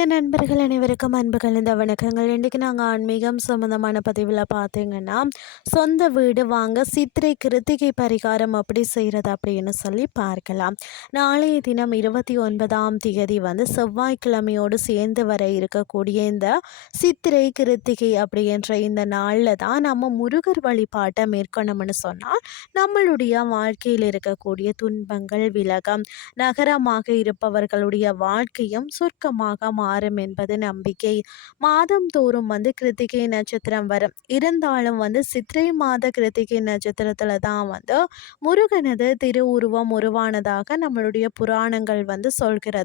ஆன்மீக நண்பர்கள் அனைவருக்கும் அன்பு கலந்த வணக்கங்கள். இன்றைக்கு நாங்கள் ஆன்மீகம் சம்மந்தமான பதிவில் பார்த்தீங்கன்னா சொந்த வீடு வாங்க சித்திரை கிருத்திகை பரிகாரம் அப்படி செய்கிறது அப்படின்னு சொல்லி பார்க்கலாம். நாளைய தினம் இருபத்தி ஒன்பதாம் தேதி வந்து செவ்வாய்க்கிழமையோடு சேர்ந்து வர இருக்கக்கூடிய இந்த சித்திரை கிருத்திகை அப்படின்ற இந்த நாளில் தான் நம்ம முருகர் வழிபாட்டை மேற்கொள்ளணும்னு சொன்னால் நம்மளுடைய வாழ்க்கையில் இருக்கக்கூடிய துன்பங்கள் விலகம் நகரமாக இருப்பவர்களுடைய வாழ்க்கையும் சொர்க்கமாக மாறும் என்பது நம்பிக்கை. மாதம் தோறும் வந்து கிருத்திகை நட்சத்திரம் வரும். இருந்தாலும் வந்து சித்திரை மாத கிருத்திகை நட்சத்திரத்தில் தான் வந்து முருகனது திருவுருவம் உருவானதாக நம்மளுடைய புராணங்கள் வந்து சொல்கிறது.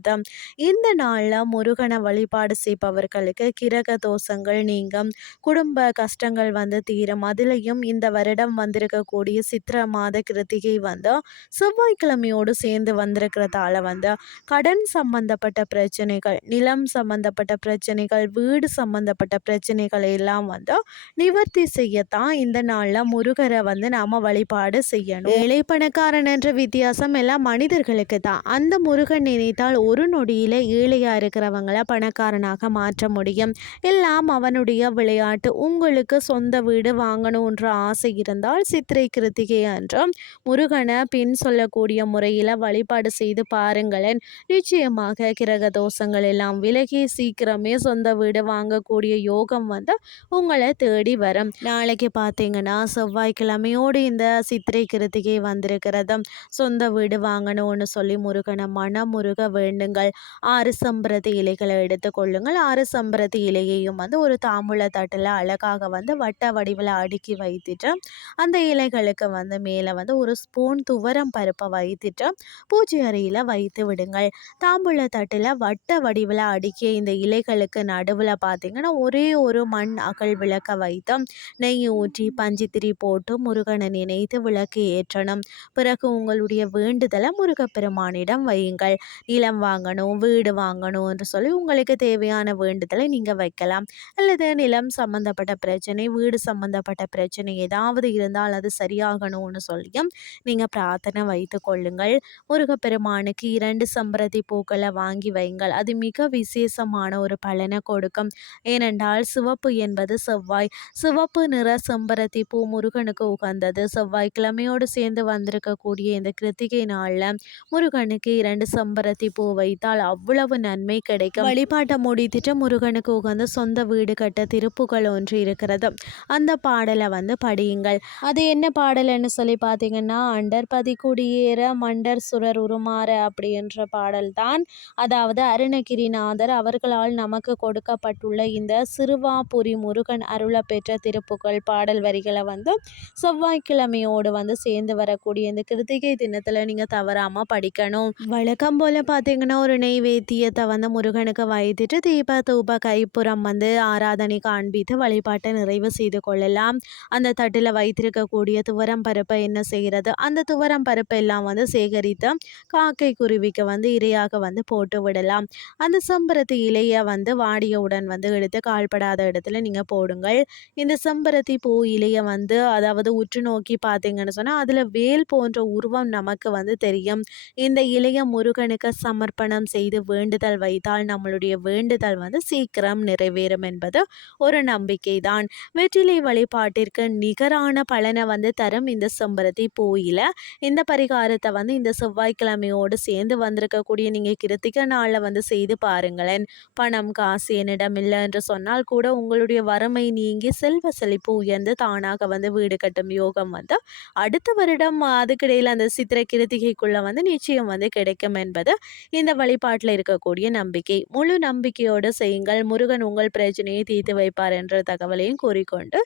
இந்த நாளில் முருகனை வழிபாடு செய்பவர்களுக்கு கிரக தோஷங்கள் நீங்கும். குடும்ப கஷ்டங்கள் வந்து தீரும். அதுலேயும் இந்த வருடம் வந்திருக்கக்கூடிய சித்திர மாத கிருத்திகை வந்து செவ்வாய்க்கிழமையோடு சேர்ந்து வந்திருக்கிறதால வந்து கடன் சம்பந்தப்பட்ட பிரச்சனைகள் நிலம் சம்மந்தப்பட்ட பிரச்சனைகள் வீடு சம்மந்தப்பட்ட பிரச்சனைகளை எல்லாம் வந்து நிவர்த்தி செய்யத்தான் இந்த நாளில் முருகரை வந்து நாம் வழிபாடு செய்யணும். ஏழை பணக்காரன் என்ற வித்தியாசம் எல்லாம் மனிதர்களுக்கு தான். அந்த முருகன் நினைத்தால் ஒரு நொடியில் ஏழையாக இருக்கிறவங்கள பணக்காரனாக மாற்ற முடியும். எல்லாம் அவனுடைய விளையாட்டு. உங்களுக்கு சொந்த வீடு வாங்கணுன்ற ஆசை இருந்தால் சித்திரை கிருத்திகை அன்று முருகனை பின் சொல்லக்கூடிய முறையில் வழிபாடு செய்து பாருங்களேன். நிச்சயமாக கிரக தோஷங்கள் எல்லாம் எல்லாம் விலகி சீக்கிரமே சொந்த வீடு வாங்கக்கூடிய யோகம் வந்து உங்களை தேடி வரும். நாளைக்கு பார்த்தீங்கன்னா செவ்வாய்க்கிழமையோடு இந்த சித்திரை கிருத்திகை வந்திருக்கிறதும் சொந்த வீடு வாங்கணும்னு சொல்லி முருகனை மனமுருக வேண்டுங்கள். ஆறு சம்பிரதி இலைகளை எடுத்துக்கொள்ளுங்கள் ஆறு சம்பிரதி இலையையும் வந்து ஒரு தாம்பூல தட்டில் அழகாக வந்து வட்ட வடிவில் அடுக்கி வைத்துட்டு அந்த இலைகளுக்கு வந்து மேலே வந்து ஒரு ஸ்பூன் துவரம் பருப்பை வைத்துட்டு பூஜை அறையில் வைத்து விடுங்கள். தாம்பூல தட்டில் வட்ட வடிவில் அடுக்கிய இந்த இலைகளுக்கு நடுவில் பார்த்தீங்கன்னா ஒரே ஒரு மண் அகல் விளக்க வைத்து நெய் ஊற்றி பஞ்சித்திரி போட்டு முருகனை நினைத்து விளக்கு ஏற்றணும். பிறகு உங்களுடைய வேண்டுதலை முருகப்பெருமானிடம் வையுங்கள். நிலம் வாங்கணும் வீடு வாங்கணும் என்று சொல்லி உங்களுக்கு தேவையான வேண்டுதலை நீங்கள் வைக்கலாம். அல்லது நிலம் சம்பந்தப்பட்ட பிரச்சனை வீடு சம்பந்தப்பட்ட பிரச்சனை ஏதாவது இருந்தால் அது சரியாகணும்னு சொல்லியும் நீங்கள் பிரார்த்தனை வைத்து கொள்ளுங்கள். முருகப்பெருமானுக்கு இரண்டு சம்பரதி பூக்களை வாங்கி வைங்கள் அது மிக விசேஷமான ஒரு பலனை கொடுக்கும். ஏனென்றால் சிவப்பு என்பது செவ்வாய். சிவப்பு நிற செம்பருத்தி பூ முருகனுக்கு உகந்தது. செவ்வாய் கிழமையோடு சேர்ந்து வந்திருக்கக்கூடிய இந்த கிருத்திகை நாளில் முருகனுக்கு இரண்டு செம்பருத்தி பூ வைத்தால் அவ்வளவு நன்மை கிடைக்கும். வழிபாட்டை முடித்துட்டு முருகனுக்கு உகந்த சொந்த வீடு கட்ட திருப்புகள் ஒன்று இருக்கிறது. அந்த பாடலை வந்து படியுங்கள். அது என்ன பாடல்னு சொல்லி பார்த்தீங்கன்னா அண்டர் பதி குடியேற மண்டர் சுரர் உருமாற அப்படின்ற பாடல் தான் அதாவது அருணகிரிநாதர் அவர்களால் நமக்கு கொடுக்கப்பட்டுள்ள இந்த சிறுவாபுரி முருகன் அருள பெற்ற திருப்புகள் பாடல் வரிகளை வந்து செவ்வாய்க்கிழமையோடு வந்து சேர்ந்து வரக்கூடிய இந்த கிருத்திகை தினத்தில் நீங்கள் தவறாமல் படிக்கணும். வழக்கம் போல் பார்த்தீங்கன்னா ஒரு நெய்வேத்தியத்தை வந்து முருகனுக்கு வைத்துட்டு தீப தூப கைப்புறம் வந்து ஆராதனை காண்பித்து வழிபாட்டை நிறைவு செய்து கொள்ளலாம். அந்த தட்டில் வைத்திருக்கக்கூடிய துவரம் பருப்பை என்ன செய்கிறது அந்த துவரம் பருப்பை எல்லாம் வந்து சேகரித்து காக்கை குருவிக்கு வந்து இரையாக வந்து போட்டு விடலாம். அந்த சம் செம்பருத்தி இலையை வந்து வாடியவுடன் வந்து எடுத்து கால்படாத இடத்துல நீங்கள் போடுங்கள். இந்த செம்பருத்தி பூ இலையை வந்து அதாவது உற்று நோக்கி பார்த்தீங்கன்னு சொன்னால் அதில் வேல் போன்ற உருவம் நமக்கு வந்து தெரியும். இந்த இலையை முருகனுக்கு சமர்ப்பணம் செய்து வேண்டுதல் வைத்தால் நம்மளுடைய வேண்டுதல் வந்து சீக்கிரம் நிறைவேறும் என்பது ஒரு நம்பிக்கை தான் வெற்றிலை வழிபாட்டிற்கு நிகரான பலனை வந்து தரும் இந்த செம்பருத்தி பூயில இந்த பரிகாரத்தை வந்து இந்த செவ்வாய்க்கிழமையோடு சேர்ந்து வந்திருக்கக்கூடிய நீங்கள் கிருத்திக நாளில் வந்து செய்து பாருங்கள். பாருங்களேன் பணம் காசு என்னிடம் இல்லை என்று சொன்னால் கூட உங்களுடைய வறுமை நீங்கி செல்வ செழிப்பு உயர்ந்து தானாக வந்து வீடு கட்டும் யோகம் வந்து அடுத்த வருடம் அதுக்கிடையில் அந்த சித்திரை கிருத்திகைக்குள்ள வந்து நிச்சயம் வந்து கிடைக்கும் என்பது இந்த வழிபாட்டில் இருக்கக்கூடிய நம்பிக்கை. முழு நம்பிக்கையோடு செய்யுங்கள். முருகன் உங்கள் பிரச்சனையை தீர்த்து வைப்பார் என்ற தகவலையும் கூறிக்கொண்டு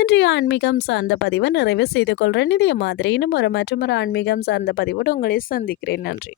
இன்றைய ஆன்மீகம் சார்ந்த பதிவை நிறைவு செய்து கொள்கிறேன் இதே மாதிரி இன்னும் ஒரு மற்றும் ஒரு ஆன்மீகம் சார்ந்த பதிவோடு உங்களை சந்திக்கிறேன். நன்றி.